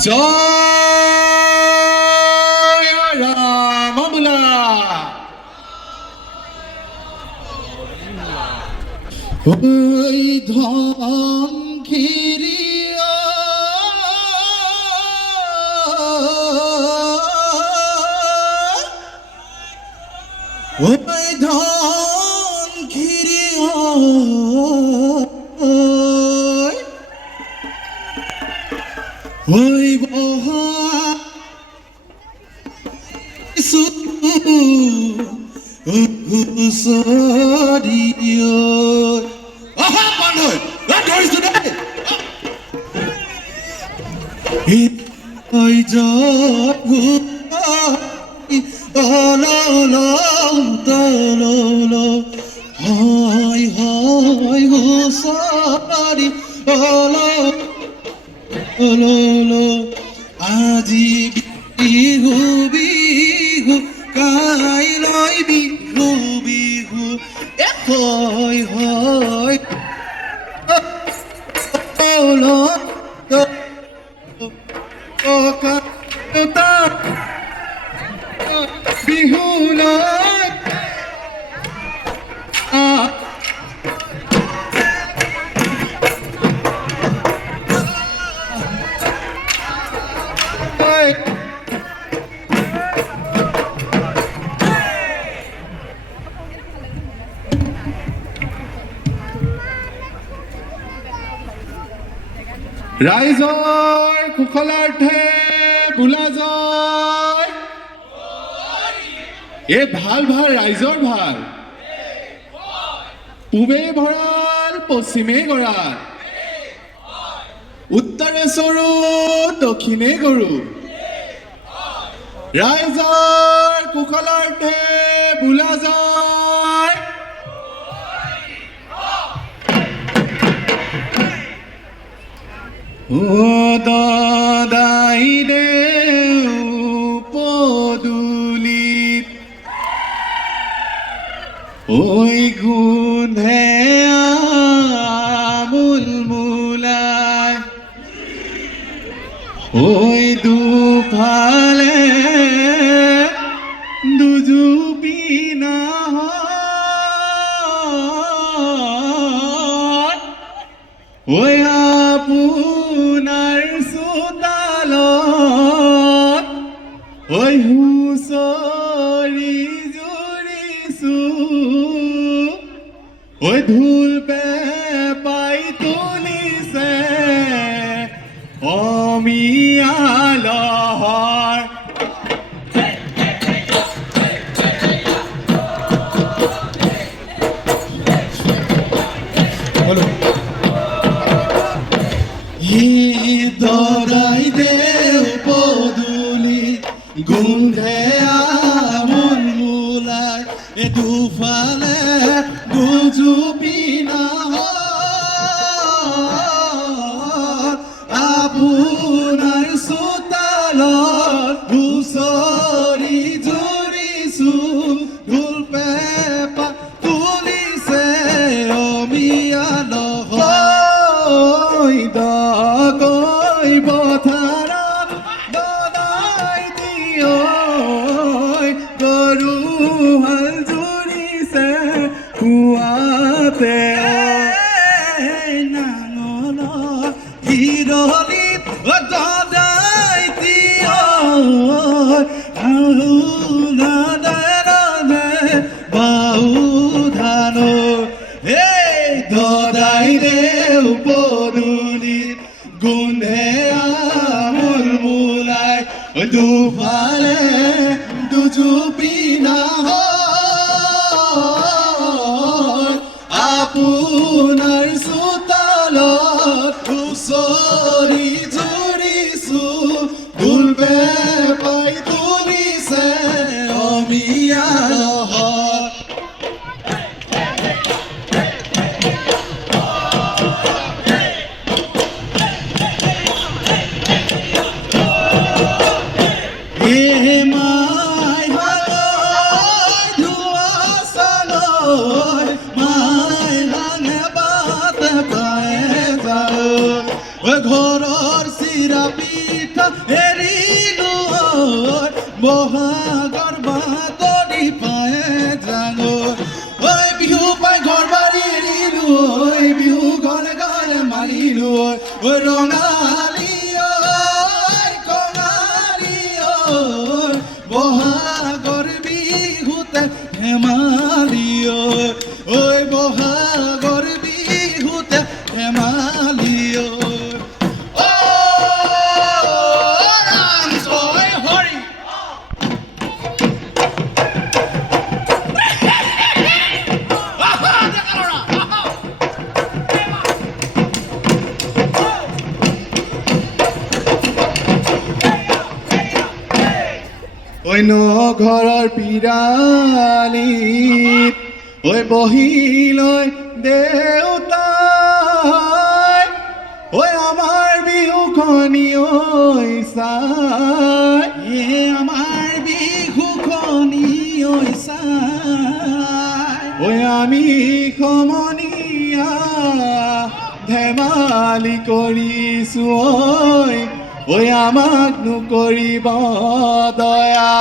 জয় রামমুলা ওই ধন খিরিয়া ওই ধন খিরিয়া ওই বহা সুরিয় আহা বন্ধ ধরিছো দেই ওই জগু তলল হয় হয় হুসারি আজি বিহু বিহু কাইলৈ বিহু বিহু হয় হয় বিহু ৰাইজৰ কুশলাৰ্থে বোলা যায় এই ভাল ভাল ৰাইজৰ ভাল পূবে ভঁৰাল পশ্চিমে গঁৰাল উত্তৰে চৰু দক্ষিণে গৰু ৰাইজৰ কুশলাৰ্থে বোলা যায় ও দাদাই দেউ পদুলিত ওই গুন্ধে আমুলমুলাই ওই দুফালে দুজুপি নাহত ওই আপোনাৰ চোতালত ওই হুঁচৰি জুৰিছো ওই ঢোল পেঁপাই তুলিছে অমিয়া লহৰ দৰাই দেউ পদুলি গোন্ধে আমুলমুলাই দুফালে দুজুপি নাহত আপোনাৰ চোতালত হুঁচৰি জুৰিছো ঢোল পেঁপা তুলিছে অমিয়া লহৰ দগৈ পথাৰত দদাই দিয় গৰু হাল জুৰিছে কুৱাতে নাঙল হিৰলিত দদাই দিয় বাউ ধান দদাই দেউ পদুলিত গোন্ধে আমুলমুলাই দুফালে দুজুপি নাহত আপোনাৰ চোতালত হুঁচৰি জুৰিছো ঢোল পেঁপাই তুলিছে অমিয়া লহৰ ঘৰৰ চিৰাপিঠা এৰিলো বহাগৰ বাতৰি পায়ে জাঙৈ ঐ বিহু পাই ঘৰ বাৰী এৰিলো বিহু ঘৰে ঘৰে মাৰিলো ঐ ৰঙালী কঙালী বহাগৰ বিহুতে ধেমালি ঐ বহাগৰ বিহুতে ধেমালি অন্য ঘৰৰ পিৰালিত ঐ বহি লৈ দেউতাই ঐ আমাৰ বিহুখনি ঐ চাই আমাৰ বিহুখনি ঐ চাই ঐ আমি সমনীয়া ধেমালি কৰিছো ঐ আমাক নকৰিব দয়া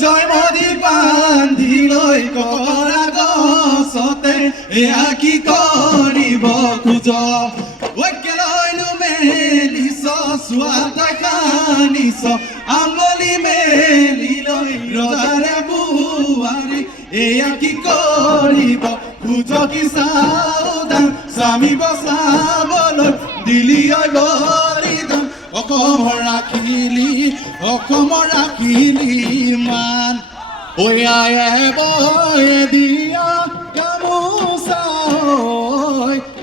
জয়মতী বান্ধি লৈ কৰা গছতে এয়া কি কৰিব খোজ কেলৈনো মেলিছ চোৱা তই কান্দিছ আঙুলি মেলি লৈ ৰজাৰে বোৱাৰী এয়া কি কৰিব খোজ কি চাওদাং স্বামী বচাবলৈ দিলি বলিদান অসমৰ ৰাখিলি মান ঐ আয়ে বয়ে দিয়া গামোচা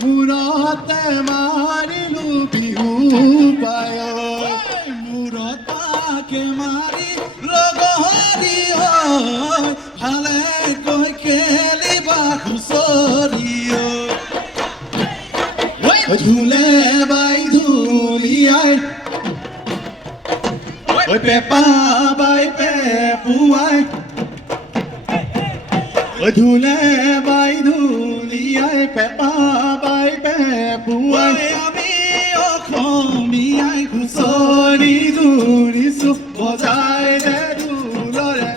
মূৰতে মাৰিলো বিহু পায় মূৰত পাকে মাৰি লগহৰি ভালে কৈ খেলিবা হুঁচৰি ঢোলে বাই ঢুলিয়াই ঐ পেপা বাই পেপুৱাই ঐ ঢোলে বাই ঢুলিয়াই পেপা বাই পেপুৱাই আমি অসমীয়াই হুঁচৰি ধৰিছো বজাই দে ঢোলৰে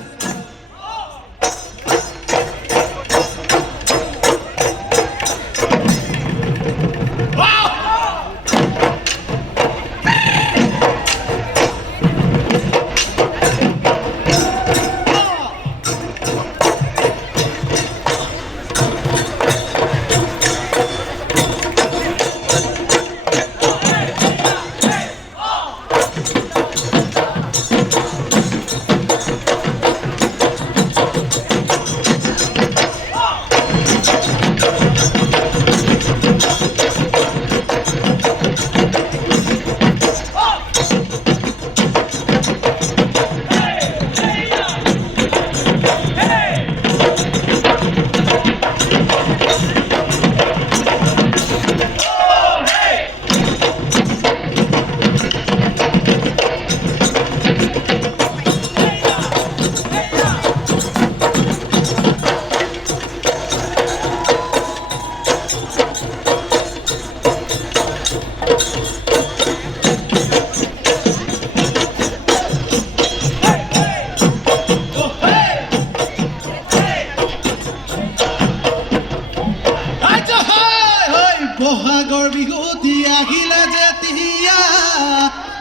বহাগৰ বিহুতি আহিলে যেতিয়া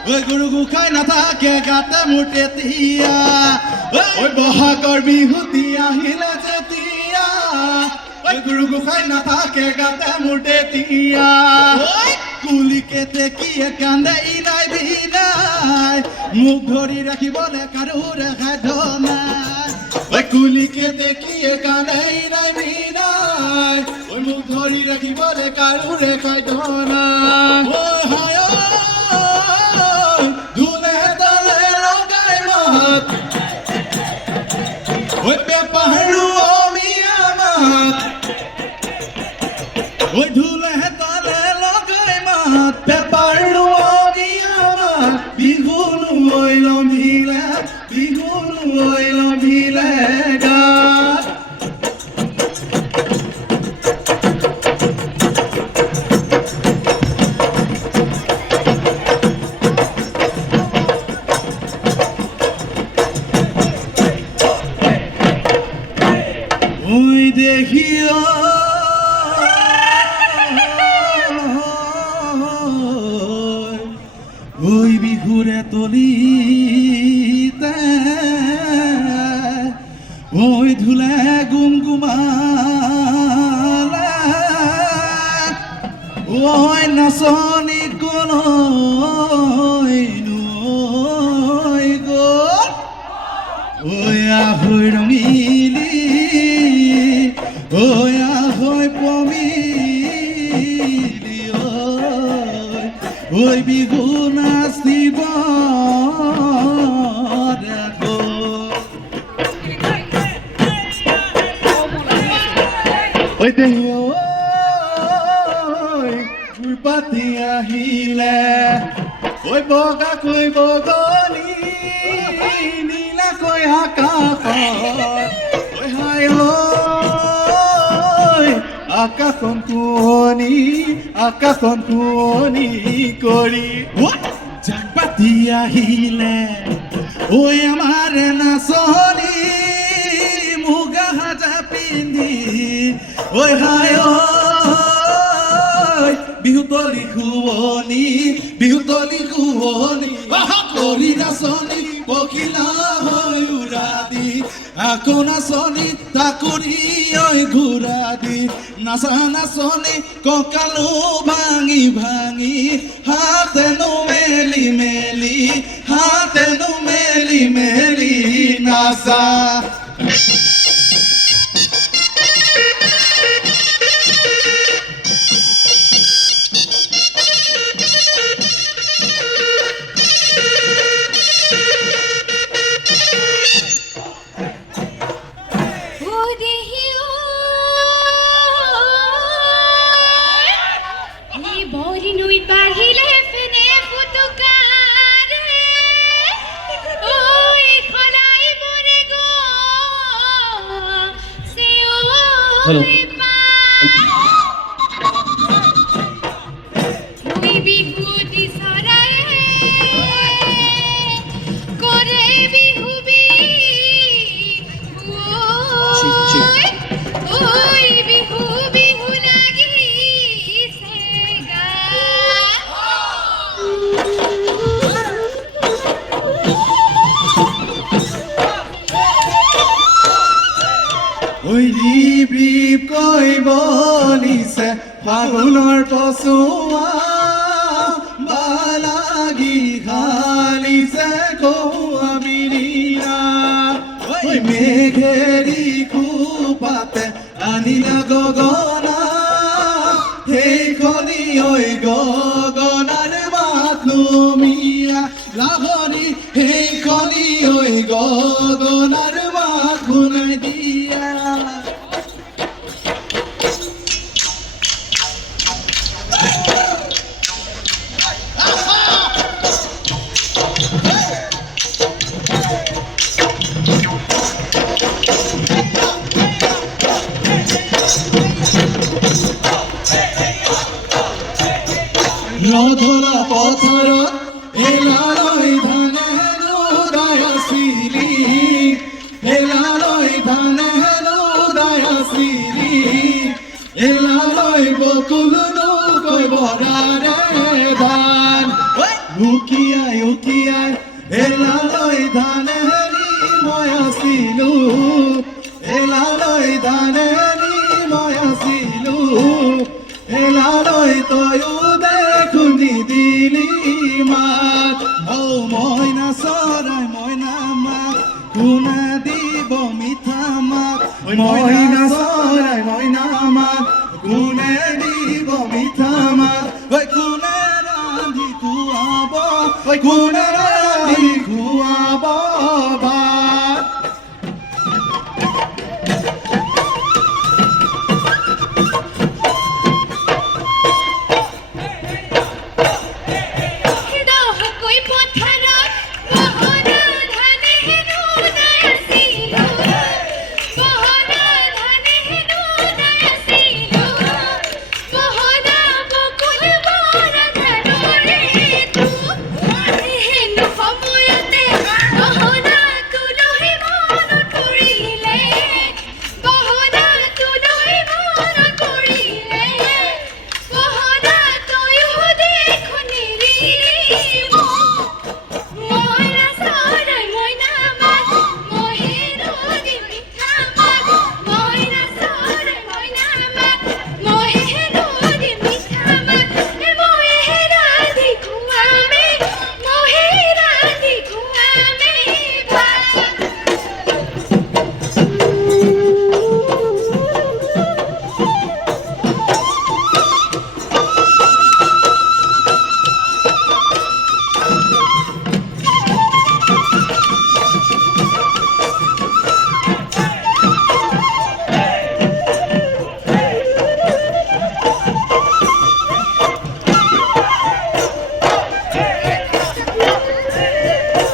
ঐ গুৰু গোসাঁই নাথাকে গাতে মোৰ তেতিয়া ঐ বহাগৰ বিহুতি আহিলে যেতিয়া ঐ গুৰু গোসাঁই নাথাকে গাতে মোৰ তেতিয়া কুলিকে তেকিয়ে কান্দে ইনাই বিনাই মুখ ধৰি ৰাখিবলৈ কাৰো ৰেখাই নাই ঐ ওই কুলিকে দেখিয়ে কানাই নাই মিনাই ওই মুখ ধরি রাখি বলে কারুরে কইতো না ও হায় ধুলে তলে লগাই মাত ওই পেপারু মিয়া মাত ওই ধুলে তলে লগাই মাত পেপারু মিয়া মাত বিহুনু ওইল মিলে বিহুনু ওইল মিলে গাত ওই দেখিও ওই বিহুরে তলিতে ওই ধুলে গুমগুমালে ওই নাচনি কোন নই গো ওই আহৈ রঙিলি ওই আহৈ পমিলি ওই বিহু নাচিব দেখো ওই দেহি ওই পাতি আহিলে ওই বগাকৈ বগনি নীলাকৈ আকাশত ওই হায় আকাশন কুঁৱনী কৰি জাক পাতি আহিলে ওই আমাৰ নাচনী মুগা সাজা পিন্ধি ওই হায় বিহুতলি খুৱনী কৰি নাচনী পখিলা হৈ উৰা দি আকৌ নাচনী তাকুৰি ঐ ঘূৰা দি নাচা নাচনী কঁকালো ভাঙি ভাঙি হাতেনো মেলি মেলি নাচা Hello. ওই রিপ কই বলিছে ফাগুনৰ পছুৱা বালাগি খালিছে কৌৱা বিৰিয়া ওই মেঘেৰি খুপাতে আনিলা গগনা সেইখনি ঐ গগনাৰ মাত নুমিয়া লাহৰি সেইখনি ঐ গগনাৰ মাত শুনাই দিয়া নধৰা পথাৰত এলালৈ ধানেৰ উদয় চিৰি এলালৈ ধানেৰ উদয় চিৰি এলালৈ বকুল নকৈ বৰাৰে ধান উকিয়াই এলালৈ ধানেৰি মই আছিলো এলালৈ ধানেৰি মই আছিলো এলালৈ তয়ো দেখুনি দিলি মাত ও মইনা চৰাই মইনা মাত কোনে দিব মিঠা ওই ময়না সরাই ময়না আমার কোনে দিব মিঠা মাছ ওই কোনে রান্ধি খুয়াব ওই কোনে রান্ধি খুয়াব ভাত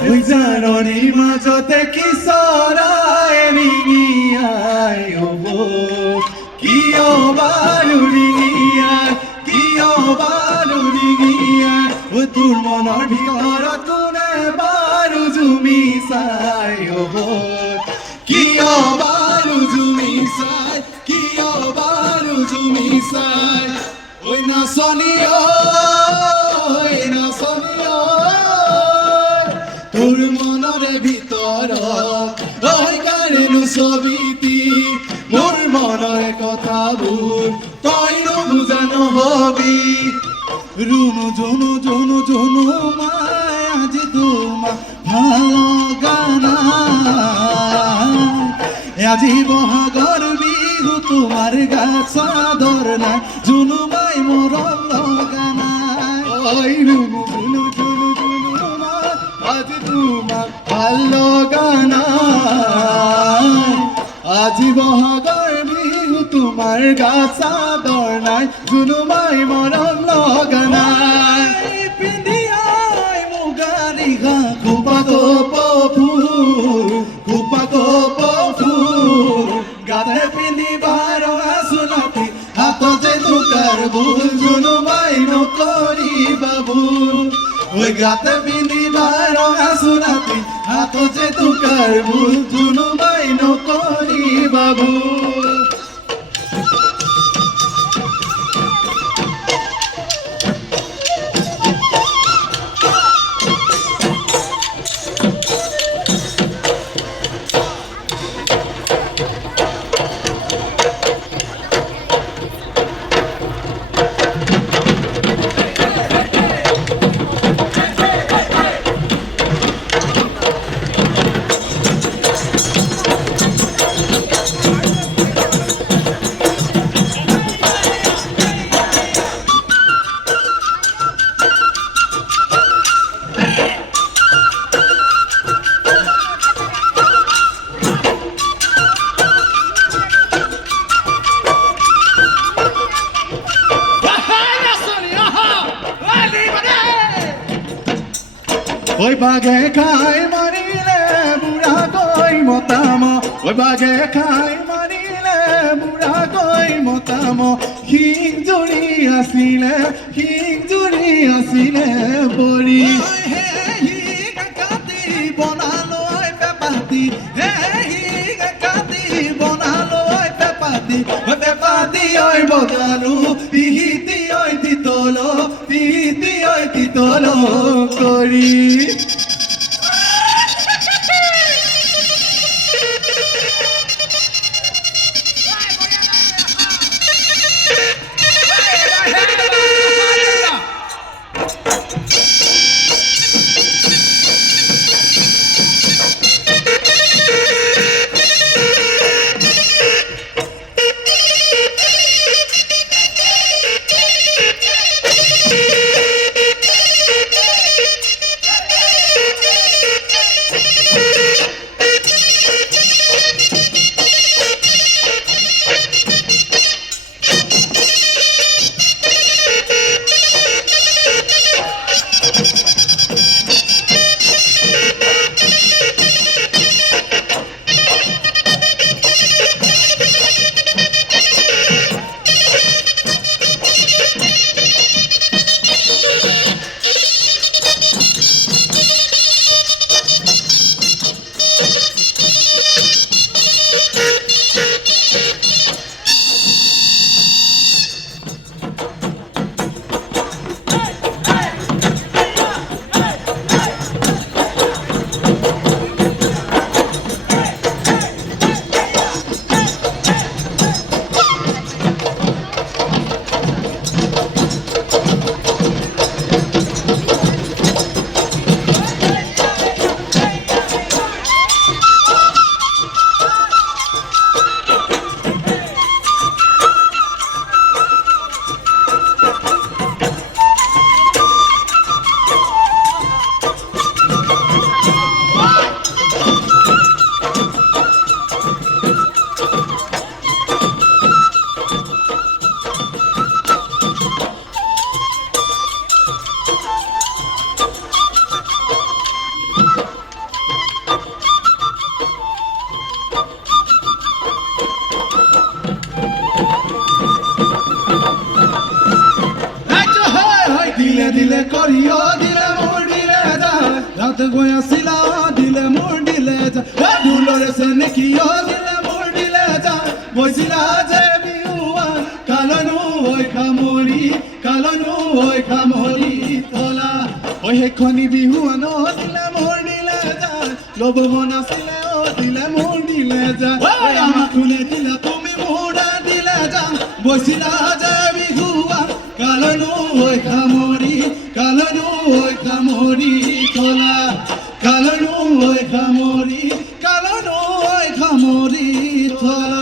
ওই জাননির মাঝতে কি সরায় রিঙিয়ায় ওবো কি বারু রিঙিয়ায় কি বারু রিঙিয়ায় ও তোর মনৰ ভিতৰত কোনে বারু জুমি চাই ওবো কি বারু জুমি চাই কি বারু জুমি চাই ওই নাচনি ওই নাচনি তোর মনের ভিতর ওই কারেনু ছবিটি মোর মনের কথাবোৰ তই বুজানো হবি রুনু জনু জনু জনু মায় আজি তোমার ভালো গানা আজি বহাগর বিহু তোমার গাছ চাদর নাই জুনু মাই মরল গানা ওই রুনু জুনু জুনু জুনু মায় আজি তোমার ভালো গানা আজি বহাগর বিহু তোমার গাছ চাদর নাই জুনু মাই মরল গানা পিন্ধিয়াই মুগারি গা কুপা গোপ ফুল গাতে পিন্ধিবার আসুনাতি হাততে দুকার ভুল জুনু মাই নকরি বাবু ওই গাতে পিন্ধিবার আসুনাতি হাততে দুকার ভুল জুনু মাই নকরি বাবু ওই বাগে খাই মারিলে বুড়া কই মতাম ওই বাগে খাই মারিলে বুড়া কই মতাম হিং জুড়ি আসিলে বড়ি কাতি বনালো পেপাতি কাতি বনালো পেপাতি পেপাতি ওই বগালু পিহিতি ওই তিতলো করি করিও দিলে মুডিলে যা রাত গয়াছিলা দিলে মুডিলে যা দুলরে সেনে কিও দিলে মুডিলে যা বইছিলা যে বিহুয়া কালনু ওই খামরি তোলা ওই হেখনি বিহুয়ান দিলে মুডিলে যা লব মনাছিলে ও দিলে মুডিলে যা আমাক খুলে দিলা তুমি মুড়া দিলে যা বইছিলা যে বিহুয়া কালনু ওই খামরি তোলা কালনু ওই খামরি তোলা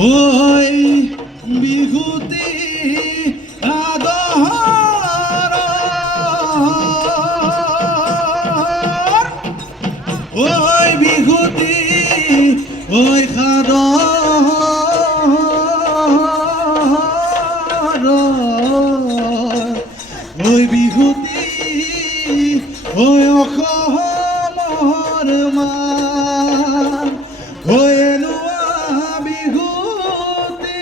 ওই বিহুতি আদর ওই বিহুতি ওই খাদর ওই বিহুতি ওই অসমৰ মান ওই এনুৱা বিহুতি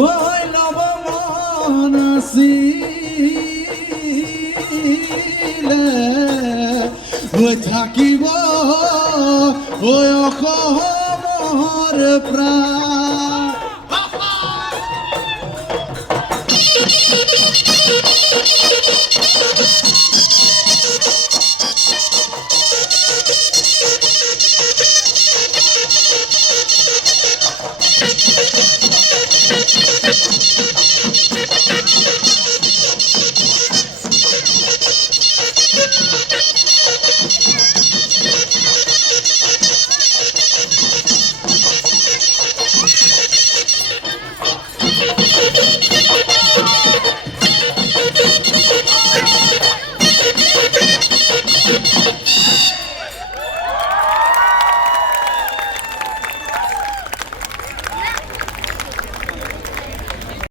ওই লব মন আছিলে ওই থাকিব ওই অসমৰ প্ৰাণ